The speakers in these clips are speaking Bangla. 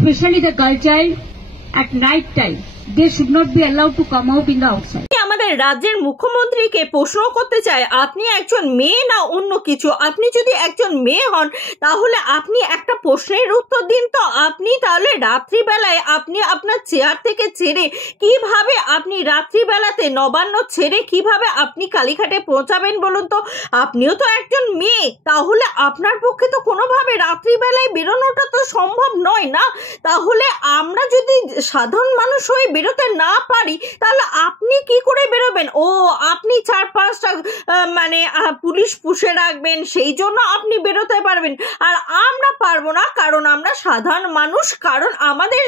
especially the girl child, at night time, they should not be allowed to come out in the outside. আমাদের রাজ্যের মুখ্যমন্ত্রীকে প্রশ্ন করতে চাই, আপনি একজন মেয়ে না অন্য কিছু? আপনি যদি একজন মেয়ে হন তাহলে আপনি একটা প্রশ্নের উত্তর দিন তো। আপনি তাহলে রাত্রিবেলায় আপনি আপনার চেয়ার থেকে ছেড়ে কিভাবে আপনি রাত্রিবেলাতে নবান্ন ছেড়ে কিভাবে আপনি কালীঘাটে পৌঁছাবেন বলুন তো? আপনিও তো একজন মেয়ে, তাহলে আপনার পক্ষে তো কোনোভাবে রাত্রিবেলায় বেরোনোটা তো সম্ভব নয় না। তাহলে আমরা যদি সাধারণ মানুষ হয়ে বেরোতে না পারি তাহলে আপনি কি করে বেরোবেন? ও আপনি 4-5টা পুলিশ পুষে রাখবেন, সেই জন্য আপনি বেরোতে পারবেন, আর আমরা পারবো না কারণ আমরা সাধারণ মানুষ, কারণ আমাদের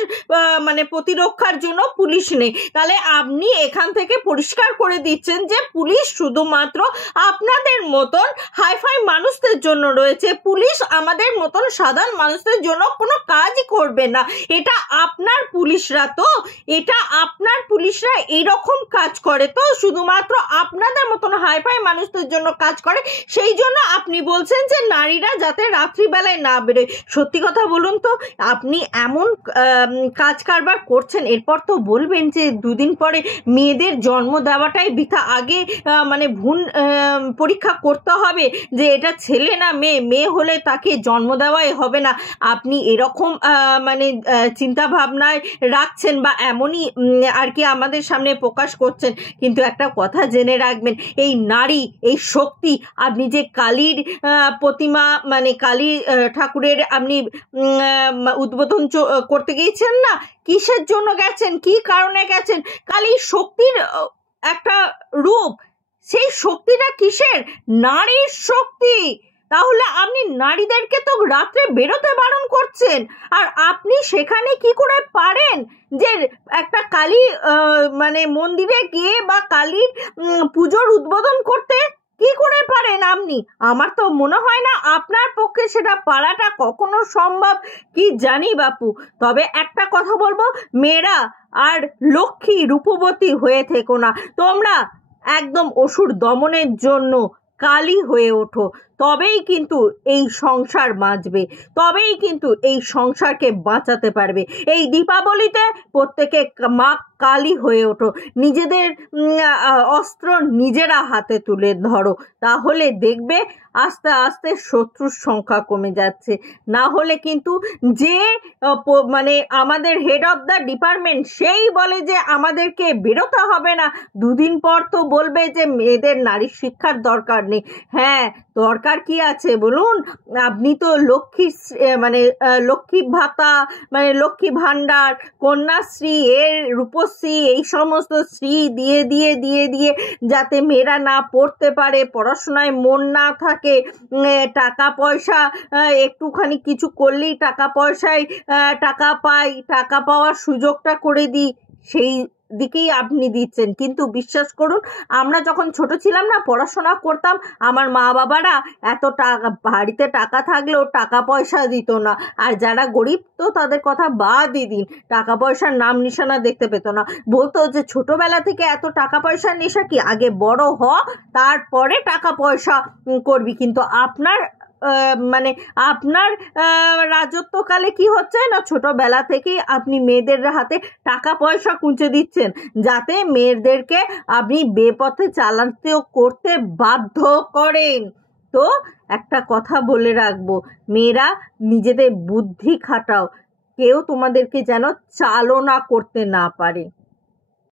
প্রতিরক্ষার জন্য পুলিশ নেই। তাহলে আপনি এখান থেকে পরিষ্কার করে দিচ্ছেন যে পুলিশ শুধুমাত্র আপনাদের মতন হাইফাই মানুষদের জন্য রয়েছে, পুলিশ আমাদের মতন সাধারণ মানুষদের জন্য কোনো কাজই করবে না। এটা আপনার পুলিশরা তো, এটা আপনার পুলিশরা এইরকম কাজ করে তো, শুধুমাত্র আপনাদের মতন হাইফাই মানুষদের জন্য কাজ করে, সেই জন্য আপনি বলছেন যে নারীরা যাতে রাত্রিবেলায় না বেরোয়। সত্যি কথা বলুন তো, আপনি এমন কাজ কারবার করছেন, এরপর তো বলবেন যে দুদিন পরে মেয়েদের জন্ম দেওয়াটাই বৃথা, আগে ভ্রূণ পরীক্ষা করতে হবে যে এটা ছেলে না মেয়ে, মেয়ে হলে তাকে জন্ম দেওয়াই হবে না। আপনি এরকম চিন্তা ভাবনায় রাখছেন বা এমনই আর কি আমাদের সামনে প্রকাশ করছেন। কিন্তু একটা কথা জেনে রাখবেন, এই নারী, এই শক্তি, আপনি যে কালীর প্রতিমা কালী ঠাকুরের আপনি উদ্বোধন করতে গিয়েছেন না, কিসের জন্য গেছেন, কি কারণে গেছেন? কালীর শক্তির একটা রূপ, সেই শক্তিটা কিসের? নারীর শক্তি। তাহলে আপনি নারীদেরকে তো রাত্রে বেরোতে বারণ করছেন, আর আপনি সেখানে কি করে পারেন যে একটা কালী মন্দিরে গিয়ে বা কালীর পুজোর উদ্বোধন করতে? কি করে পারেন আপনি? আমার তো মনে হয় না আপনার পক্ষে সেটা পারাটা কখনো সম্ভব, কি জানি বাপু। তবে একটা কথা বলবো, মেয়েরা আর লক্ষ্মী রূপবতী হয়ে থেকো না, তোমরা একদম অসুর দমনের জন্য কালী হয়ে ওঠো, তবেই কিন্তু এই সংসার বাঁচবে, তবেই কিন্তু এই সংসারকে বাঁচাতে পারবে। এই দীপাবলিতে প্রত্যেকে মা কালী হয়ে ওঠো, নিজেদের অস্ত্র নিজেরা হাতে তুলে ধরো, তাহলে দেখবে আস্তে আস্তে শত্রুর সংখ্যা কমে যাচ্ছে। না হলে কিন্তু যে আমাদের হেড অফ দ্য ডিপার্টমেন্ট, সেই বলে যে আমাদেরকে বেরোতে হবে না, দুদিন পর তো বলবে যে মেয়েদের নারী শিক্ষার দরকার নেই। হ্যাঁ, দরকার কি আছে বলুন? আপনি তো লক্ষ্মী ভাতা, লক্ষ্মী ভাণ্ডার, কন্যাশ্রী, এর রূপশ্রী, এই সমস্ত শ্রী দিয়ে দিয়ে দিয়ে দিয়ে যাতে মেয়েরা না পড়তে পারে, পড়াশোনায় মন না থাকে, টাকা পয়সা একটুখানি কিছু করলেই টাকা পয়সায় টাকা পাই, টাকা পাওয়ার সুযোগটা করে দিই, সেই দিকেই আপনি দিচ্ছেন। কিন্তু বিশ্বাস করুন, আমরা যখন ছোট ছিলাম না, পড়াশোনা করতাম, আমার মা বাবারা এত টাকা, বাড়িতে টাকা থাকলেও টাকা পয়সা দিত না, আর যারা গরিব তো তাদের কথা বাদই দিন, টাকা পয়সার নাম নিশানা দেখতে পেত না। বলতো যে ছোটবেলা থেকে এত টাকা পয়সার নেশা কি, আগে বড় হ তারপরে টাকা পয়সা করবি। কিন্তু আপনার আপনার রাজত্বকালে কি হচ্ছে না, ছোটবেলা থেকেই আপনি মেয়েদের হাতে টাকা পয়সা কুঁচে দিচ্ছেন, যাতে মেয়েদেরকে আপনি বেপথে চালাতেও করতে বাধ্য করেন। তো একটা কথা বলে রাখবো, মেয়েরা নিজেদের বুদ্ধি খাটাও, কেউ তোমাদেরকে যেন চালনা করতে না পারে।